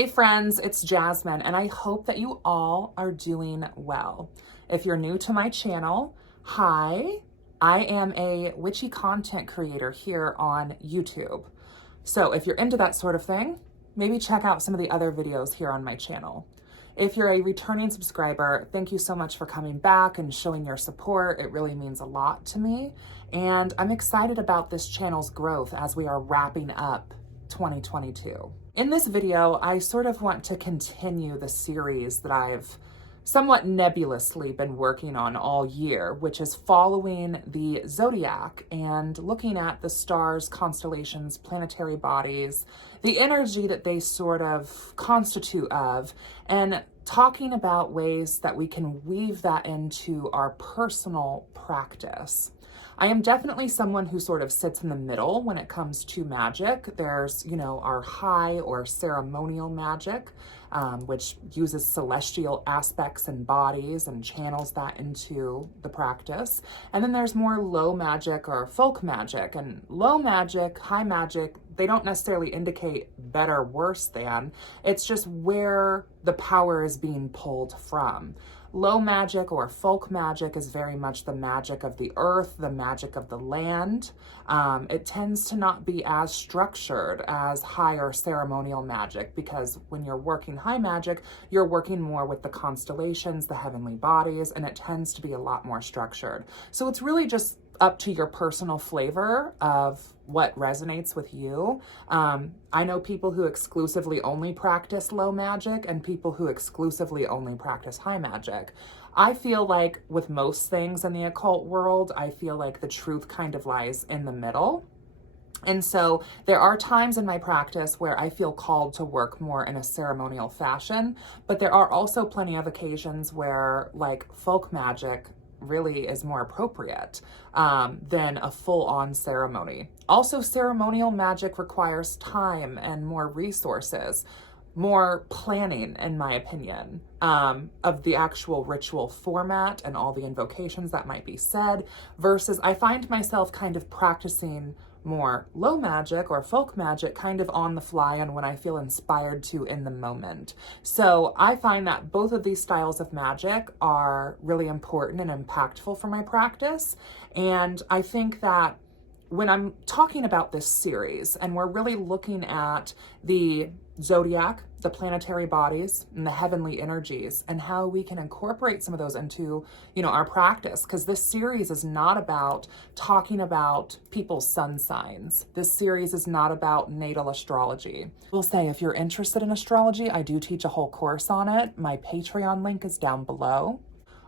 Hey friends, it's Jasmine, and I hope that you all are doing well. If you're new to my channel, hi, I am a witchy content creator here on YouTube. So if you're into that sort of thing, maybe check out some of the other videos here on my channel. If you're a returning subscriber, thank you so much for coming back and showing your support. It really means a lot to me. And I'm excited about this channel's growth as we are wrapping up 2022. In this video, I sort of want to continue the series that I've somewhat nebulously been working on all year, which is following the zodiac and looking at the stars, constellations, planetary bodies, the energy that they sort of constitute of, and talking about ways that we can weave that into our personal practice. I am definitely someone who sort of sits in the middle when it comes to magic. There's, our high or ceremonial magic, which uses celestial aspects and bodies and channels that into the practice. And then there's more low magic or folk magic. And low magic, high magic, they don't necessarily indicate better, worse than. It's just where the power is being pulled from. Low magic or folk magic is very much the magic of the earth, the magic of the land. It tends to not be as structured as higher ceremonial magic, because when you're working high magic, you're working more with the constellations, the heavenly bodies, and it tends to be a lot more structured. So it's really just up to your personal flavor of what resonates with you. I know people who exclusively only practice low magic and people who exclusively only practice high magic. I feel like with most things in the occult world, I feel like the truth kind of lies in the middle. And so there are times in my practice where I feel called to work more in a ceremonial fashion, but there are also plenty of occasions where like folk magic really is more appropriate than a full-on ceremony. Also, ceremonial magic requires time and more resources, more planning, in my opinion, of the actual ritual format and all the invocations that might be said, versus I find myself kind of practicing more low magic or folk magic kind of on the fly and when I feel inspired to in the moment. So I find that both of these styles of magic are really important and impactful for my practice. And I think that when I'm talking about this series and we're really looking at the zodiac, the planetary bodies, and the heavenly energies, and how we can incorporate some of those into, our practice, because this series is not about talking about people's sun signs. This series is not about natal astrology. I will say, if you're interested in astrology, I do teach a whole course on it. My Patreon link is down below.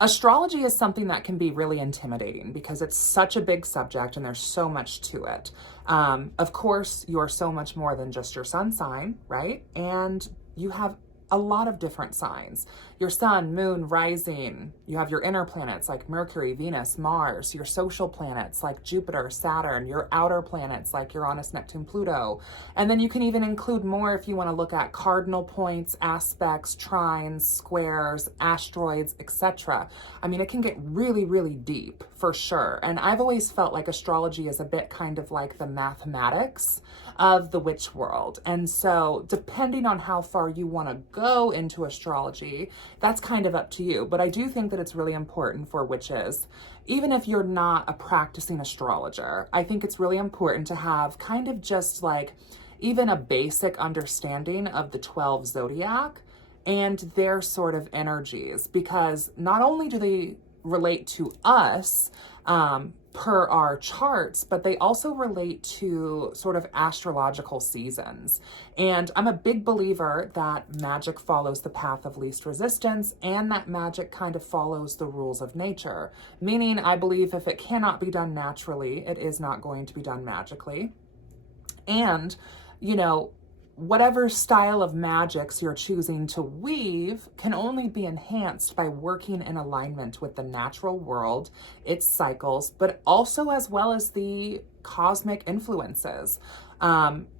Astrology is something that can be really intimidating because it's such a big subject and there's so much to it. Of course, you're so much more than just your sun sign, right? And you have a lot of different signs. Your sun, moon, rising. You have your inner planets like Mercury, Venus, Mars, your social planets like Jupiter, Saturn, your outer planets like Uranus, Neptune, Pluto. And then you can even include more if you want to look at cardinal points, aspects, trines, squares, asteroids, etc. I mean, it can get really, really deep for sure. And I've always felt like astrology is a bit kind of like the mathematics of the witch world. And so depending on how far you want to go into astrology, that's kind of up to you. But I do think that it's really important for witches, even if you're not a practicing astrologer, I think it's really important to have kind of just like even a basic understanding of the 12 zodiac and their sort of energies, because not only do they relate to us, per our charts, but they also relate to sort of astrological seasons. And I'm a big believer that magic follows the path of least resistance and that magic kind of follows the rules of nature. Meaning, I believe if it cannot be done naturally, it is not going to be done magically. And, whatever style of magics you're choosing to weave can only be enhanced by working in alignment with the natural world, its cycles, but also as well as the cosmic influences.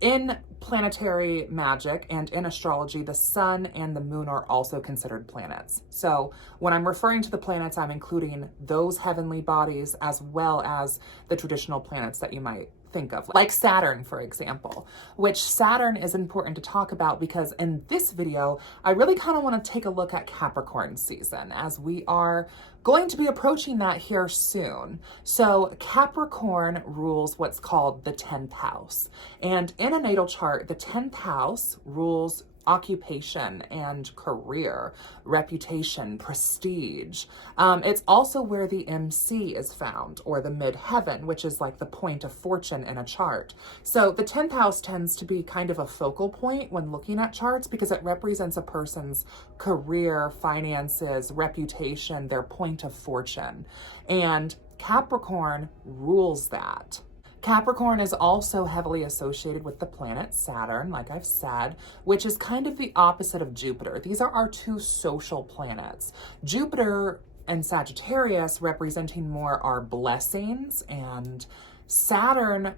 In planetary magic and in astrology, the sun and the moon are also considered planets. So when I'm referring to the planets, I'm including those heavenly bodies as well as the traditional planets that you might think of, like Saturn, for example, which Saturn is important to talk about because in this video, I really kind of want to take a look at Capricorn season as we are going to be approaching that here soon. So Capricorn rules what's called the 10th house. And in a natal chart, the 10th house rules occupation and career, reputation, prestige. It's also where the MC is found, or the midheaven, which is like the point of fortune in a chart. So the 10th house tends to be kind of a focal point when looking at charts because it represents a person's career, finances, reputation, their point of fortune. And Capricorn rules that. Capricorn is also heavily associated with the planet Saturn, like I've said, which is kind of the opposite of Jupiter. These are our two social planets. Jupiter and Sagittarius representing more our blessings, and Saturn,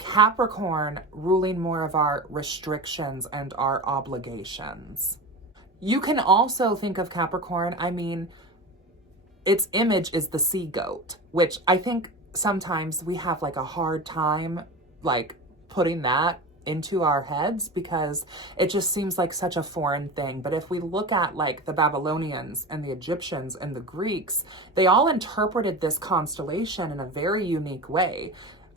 Capricorn, ruling more of our restrictions and our obligations. You can also think of Capricorn, I mean, its image is the sea goat, which I think sometimes we have like a hard time like putting that into our heads because it just seems like such a foreign thing. But if we look at like the Babylonians and the Egyptians and the Greeks, they all interpreted this constellation in a very unique way.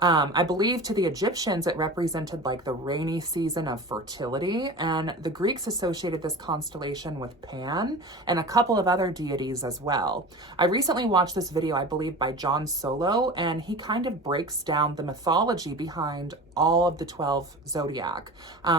I believe to the Egyptians, it represented like the rainy season of fertility, and the Greeks associated this constellation with Pan and a couple of other deities as well. I recently watched this video, I believe, by John Solo, and he kind of breaks down the mythology behind all of the 12 zodiac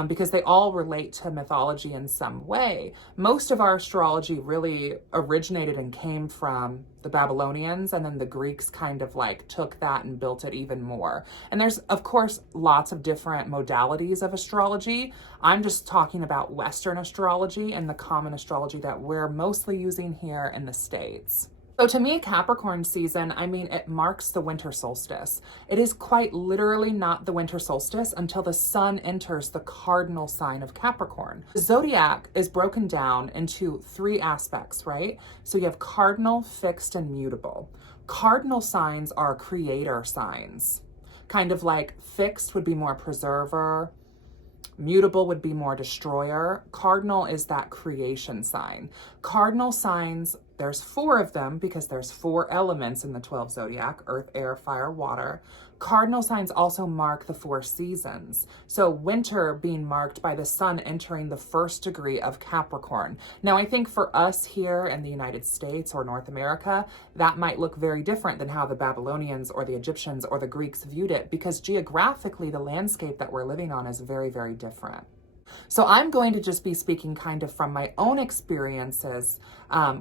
because they all relate to mythology in some way. Most of our astrology really originated and came from the Babylonians, and then the Greeks kind of like took that and built it even more. And there's, of course, lots of different modalities of astrology. I'm just talking about Western astrology and the common astrology that we're mostly using here in the States. So to me, Capricorn season, I mean, it marks the winter solstice. It is quite literally not the winter solstice until the sun enters the cardinal sign of Capricorn. The zodiac is broken down into three aspects, right? So you have cardinal, fixed, and mutable. Cardinal signs are creator signs. Kind of like fixed would be more preserver, mutable would be more destroyer. Cardinal is that creation sign. Cardinal signs, there's 4 of them because there's 4 elements in the 12 zodiac: earth, air, fire, water. Cardinal signs also mark the 4 seasons. So winter being marked by the sun entering the 1st degree of Capricorn. Now, I think for us here in the United States or North America, that might look very different than how the Babylonians or the Egyptians or the Greeks viewed it, because geographically the landscape that we're living on is very, very different. So I'm going to just be speaking kind of from my own experiences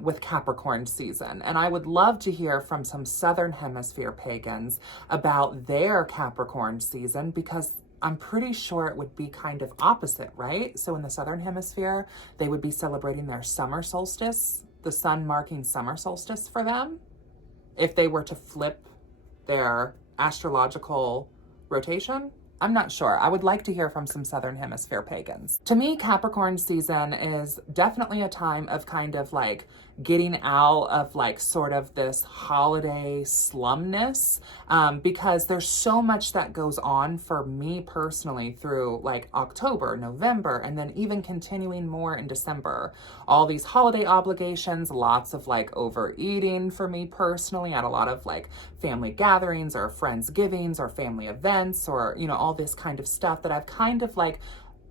with Capricorn season. And I would love to hear from some Southern Hemisphere pagans about their Capricorn season, because I'm pretty sure it would be kind of opposite, right? So in the Southern Hemisphere, they would be celebrating their summer solstice, the sun marking summer solstice for them, if they were to flip their astrological rotation. I'm not sure. I would like to hear from some Southern Hemisphere pagans. To me, Capricorn season is definitely a time of kind of like getting out of like sort of this holiday slumness, because there's so much that goes on for me personally through like October, November, and then even continuing more in December. All these holiday obligations, lots of like overeating for me personally at a lot of like family gatherings or friendsgivings or family events, or, you know, all this kind of stuff that I've kind of like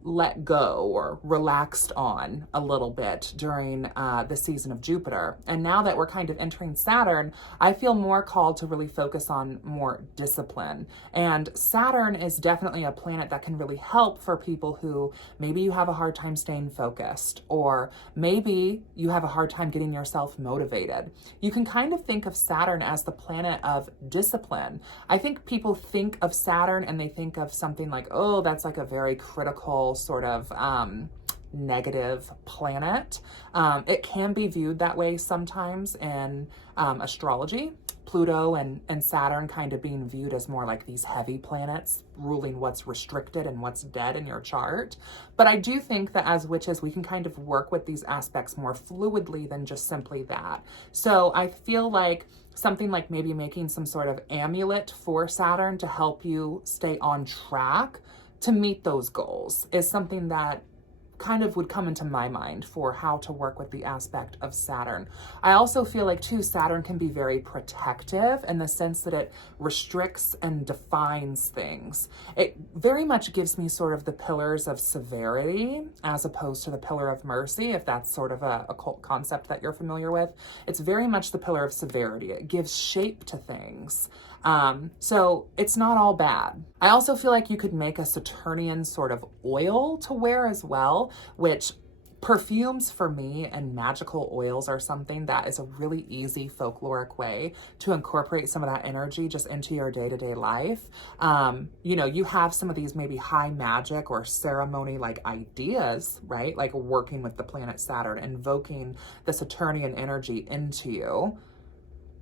let go or relaxed on a little bit during the season of Jupiter. And now that we're kind of entering Saturn, I feel more called to really focus on more discipline. And Saturn is definitely a planet that can really help for people who maybe you have a hard time staying focused, or maybe you have a hard time getting yourself motivated. You can kind of think of Saturn as the planet of discipline. I think people think of Saturn and they think of something like, oh, that's like a very critical sort of negative planet. It can be viewed that way sometimes in astrology. Pluto and Saturn kind of being viewed as more like these heavy planets ruling what's restricted and what's dead in your chart. But I do think that as witches, we can kind of work with these aspects more fluidly than just simply that. So I feel like something like maybe making some sort of amulet for Saturn to help you stay on track to meet those goals is something that kind of would come into my mind for how to work with the aspect of Saturn. I also feel like too, Saturn can be very protective in the sense that it restricts and defines things. It very much gives me sort of the pillars of severity as opposed to the pillar of mercy, if that's sort of a occult concept that you're familiar with. It's very much the pillar of severity. It gives shape to things. So it's not all bad. I also feel like you could make a Saturnian sort of oil to wear as well, which perfumes for me and magical oils are something that is a really easy folkloric way to incorporate some of that energy just into your day-to-day life. You know, you have some of these maybe high magic or ceremony like ideas, right? Like working with the planet Saturn, invoking the Saturnian energy into you.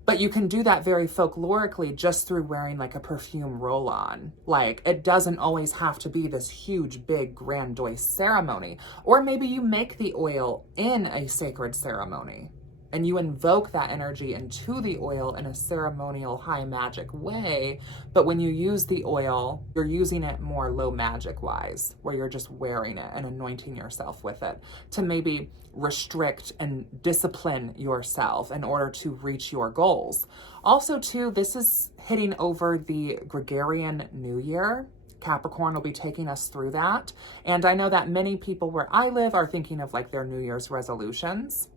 But you can do that very folklorically just through wearing like a perfume roll-on. Like, it doesn't always have to be this huge, big, grandiose ceremony. Or maybe you make the oil in a sacred ceremony and you invoke that energy into the oil in a ceremonial, high magic way. But when you use the oil, you're using it more low magic wise, where you're just wearing it and anointing yourself with it to maybe restrict and discipline yourself in order to reach your goals. Also too, this is hitting over the Gregorian New Year. Capricorn will be taking us through that. And I know that many people where I live are thinking of like their New Year's resolutions.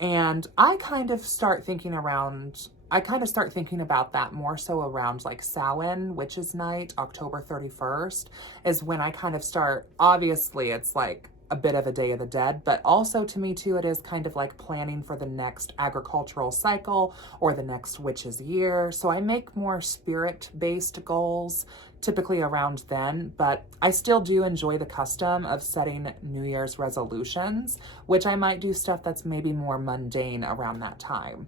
And I kind of start thinking about that more so around like Samhain, Witches Night, October 31st is when I kind of start, obviously it's like a bit of a Day of the Dead, but also to me too, it is kind of like planning for the next agricultural cycle or the next witch's year. So I make more spirit-based goals typically around then, but I still do enjoy the custom of setting New Year's resolutions, which I might do stuff that's maybe more mundane around that time.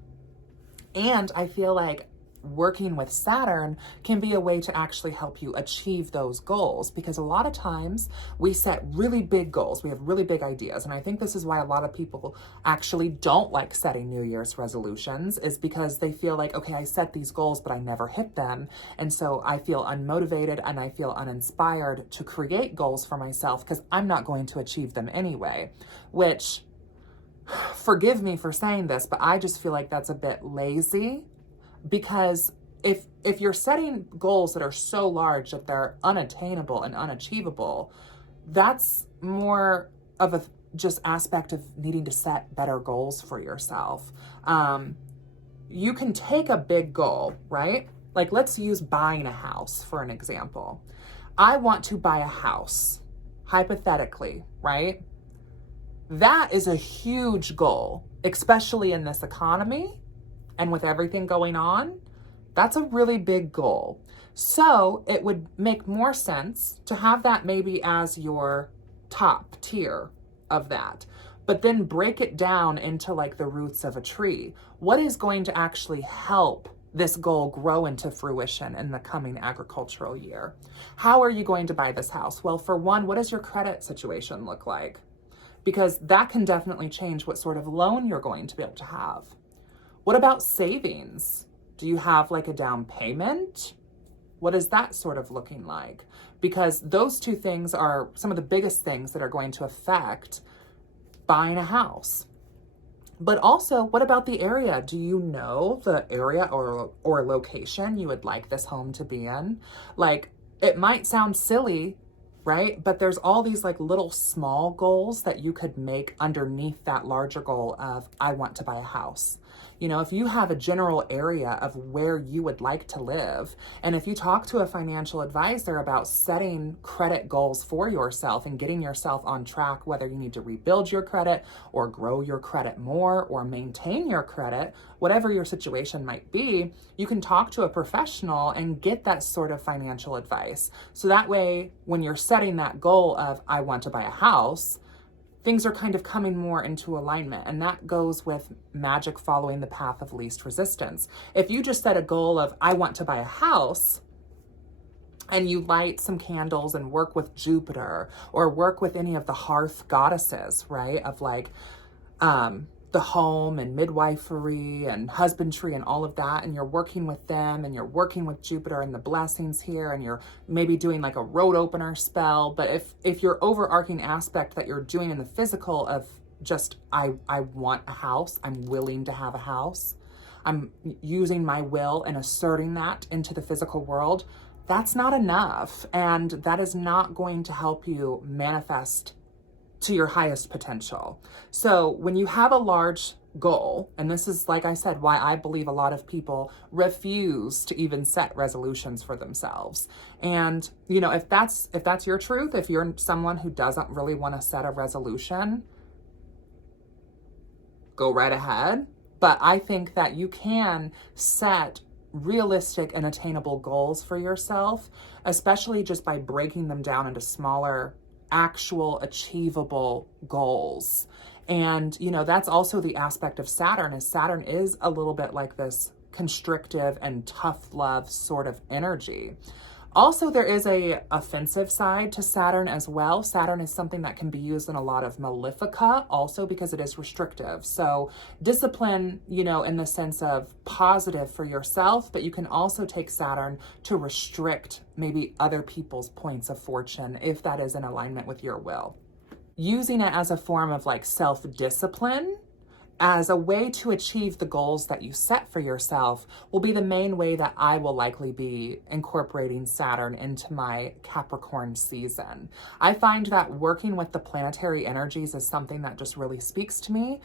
And I feel like working with Saturn can be a way to actually help you achieve those goals, because a lot of times we set really big goals. We have really big ideas. And I think this is why a lot of people actually don't like setting New Year's resolutions, is because they feel like, okay, I set these goals, but I never hit them. And so I feel unmotivated and I feel uninspired to create goals for myself because I'm not going to achieve them anyway, which, forgive me for saying this, but I just feel like that's a bit lazy. Because if you're setting goals that are so large that they're unattainable and unachievable, that's more of a just aspect of needing to set better goals for yourself. You can take a big goal, right? Like, let's use buying a house for an example. I want to buy a house, hypothetically, right? That is a huge goal, especially in this economy. And with everything going on, that's a really big goal. So it would make more sense to have that maybe as your top tier of that, but then break it down into like the roots of a tree. What is going to actually help this goal grow into fruition in the coming agricultural year? How are you going to buy this house? Well, for one, what does your credit situation look like? Because that can definitely change what sort of loan you're going to be able to have. What about savings? Do you have like a down payment? What is that sort of looking like? Because those two things are some of the biggest things that are going to affect buying a house. But also, what about the area? Do you know the area or location you would like this home to be in? Like, it might sound silly, right? But there's all these like little small goals that you could make underneath that larger goal of, I want to buy a house. You know, if you have a general area of where you would like to live, and if you talk to a financial advisor about setting credit goals for yourself and getting yourself on track, whether you need to rebuild your credit or grow your credit more or maintain your credit, whatever your situation might be, you can talk to a professional and get that sort of financial advice. So that way, when you're setting that goal of, I want to buy a house, things are kind of coming more into alignment. And that goes with magic following the path of least resistance. If you just set a goal of, I want to buy a house, and you light some candles and work with Jupiter or work with any of the hearth goddesses, right? Of like, the home and midwifery and husbandry and all of that, and you're working with them and you're working with Jupiter and the blessings here, and you're maybe doing like a road opener spell. But if your overarching aspect that you're doing in the physical of just, I want a house, I'm willing to have a house, I'm using my will and asserting that into the physical world, that's not enough. And that is not going to help you manifest to your highest potential. So when you have a large goal, and this is, like I said, why I believe a lot of people refuse to even set resolutions for themselves. And, you know, if that's your truth, if you're someone who doesn't really want to set a resolution, go right ahead. But I think that you can set realistic and attainable goals for yourself, especially just by breaking them down into smaller, actual achievable goals. And, you know, that's also the aspect of Saturn, is Saturn is a little bit like this constrictive and tough love sort of energy. Also, there is a offensive side to Saturn as well. Saturn is something that can be used in a lot of Malefica also because it is restrictive. So discipline, you know, in the sense of positive for yourself, but you can also take Saturn to restrict maybe other people's points of fortune if that is in alignment with your will. Using it as a form of like self-discipline as a way to achieve the goals that you set for yourself will be the main way that I will likely be incorporating Saturn into my Capricorn season. I find that working with the planetary energies is something that just really speaks to me.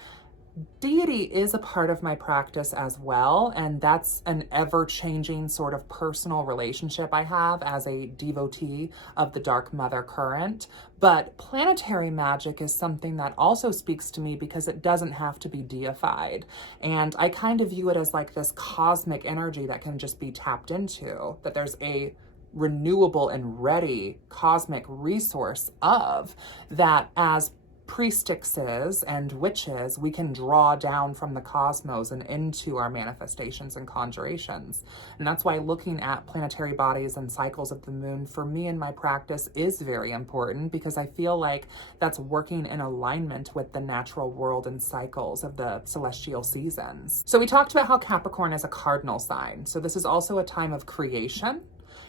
Deity is a part of my practice as well, and that's an ever-changing sort of personal relationship I have as a devotee of the Dark Mother current. But planetary magic is something that also speaks to me because it doesn't have to be deified. And I kind of view it as like this cosmic energy that can just be tapped into, that there's a renewable and ready cosmic resource of that as priestesses and witches, we can draw down from the cosmos and into our manifestations and conjurations. And that's why looking at planetary bodies and cycles of the moon for me in my practice is very important, because I feel like that's working in alignment with the natural world and cycles of the celestial seasons. So we talked about how Capricorn is a cardinal sign. So this is also a time of creation.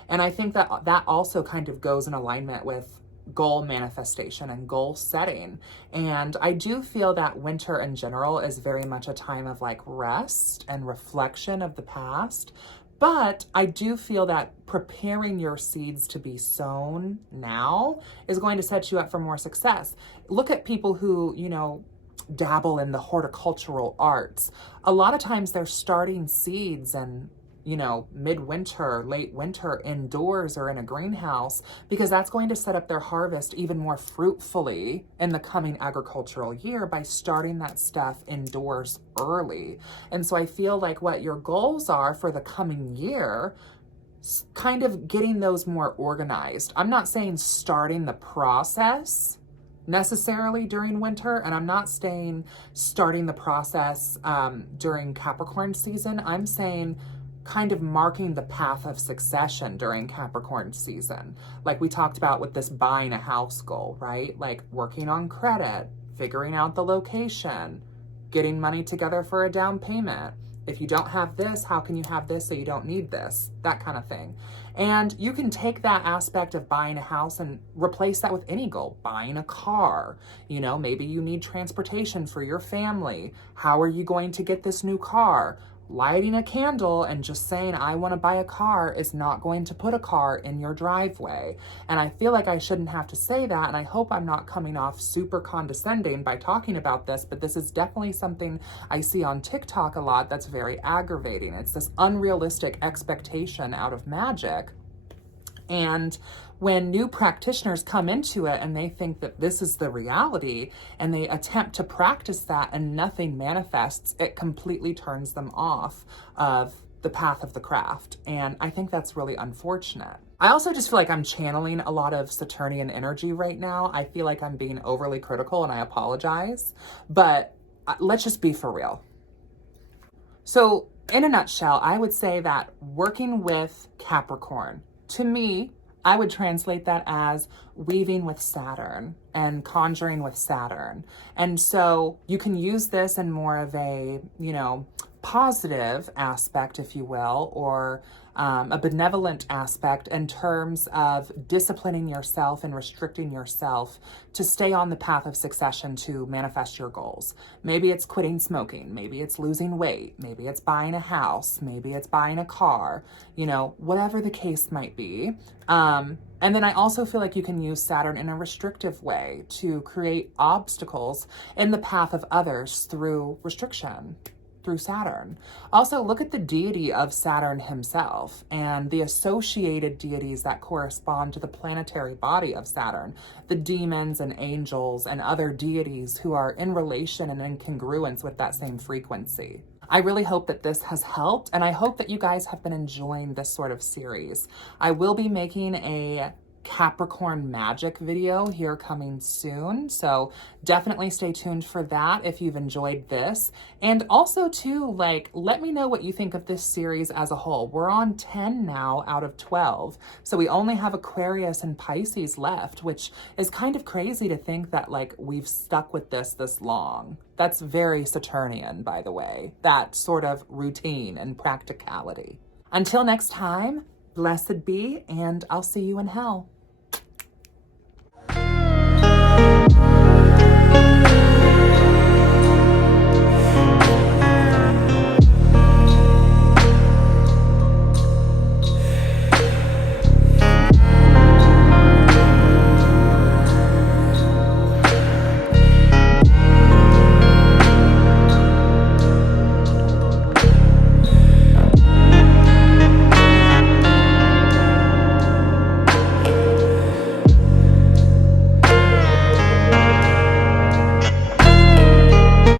And I think that that also kind of goes in alignment with goal manifestation and goal setting. And I do feel that winter in general is very much a time of like rest and reflection of the past. But I do feel that preparing your seeds to be sown now is going to set you up for more success. Look at people who, you know, dabble in the horticultural arts. A lot of times they're starting seeds and, you know, midwinter, late winter indoors or in a greenhouse, because that's going to set up their harvest even more fruitfully in the coming agricultural year by starting that stuff indoors early. And so I feel like what your goals are for the coming year, kind of getting those more organized. I'm not saying starting the process necessarily during winter, and I'm not saying starting the process during Capricorn season. I'm saying kind of marking the path of succession during Capricorn season. Like we talked about with this buying a house goal, right? Like working on credit, figuring out the location, getting money together for a down payment. If you don't have this, how can you have this so you don't need this? That kind of thing. And you can take that aspect of buying a house and replace that with any goal. Buying a car, you know, maybe you need transportation for your family. How are you going to get this new car? Lighting a candle and just saying, I want to buy a car is not going to put a car in your driveway. And I feel like I shouldn't have to say that. And I hope I'm not coming off super condescending by talking about this, but this is definitely something I see on TikTok a lot that's very aggravating. It's this unrealistic expectation out of magic. And when new practitioners come into it and they think that this is the reality and they attempt to practice that and nothing manifests, it completely turns them off of the path of the craft. And I think that's really unfortunate. I also just feel like I'm channeling a lot of Saturnian energy right now. I feel like I'm being overly critical, and I apologize, but let's just be for real. So in a nutshell, I would say that working with Capricorn, to me, I would translate that as weaving with Saturn and conjuring with Saturn. And so you can use this in more of a, positive aspect, if you will, or a benevolent aspect in terms of disciplining yourself and restricting yourself to stay on the path of succession to manifest your goals. Maybe it's quitting smoking, maybe it's losing weight, maybe it's buying a house, maybe it's buying a car, whatever the case might be. And then I also feel like you can use Saturn in a restrictive way to create obstacles in the path of others through restriction, through Saturn. Also, look at the deity of Saturn himself and the associated deities that correspond to the planetary body of Saturn, the demons and angels and other deities who are in relation and in congruence with that same frequency. I really hope that this has helped, and I hope that you guys have been enjoying this sort of series. I will be making a Capricorn magic video here coming soon, so definitely stay tuned for that if you've enjoyed this. And also too, let me know what you think of this series as a whole. We're on 10 now out of 12, so we only have Aquarius and Pisces left, which is kind of crazy to think that we've stuck with this long. That's very Saturnian, by the way, that sort of routine and practicality. Until next time, blessed be, and I'll see you in hell.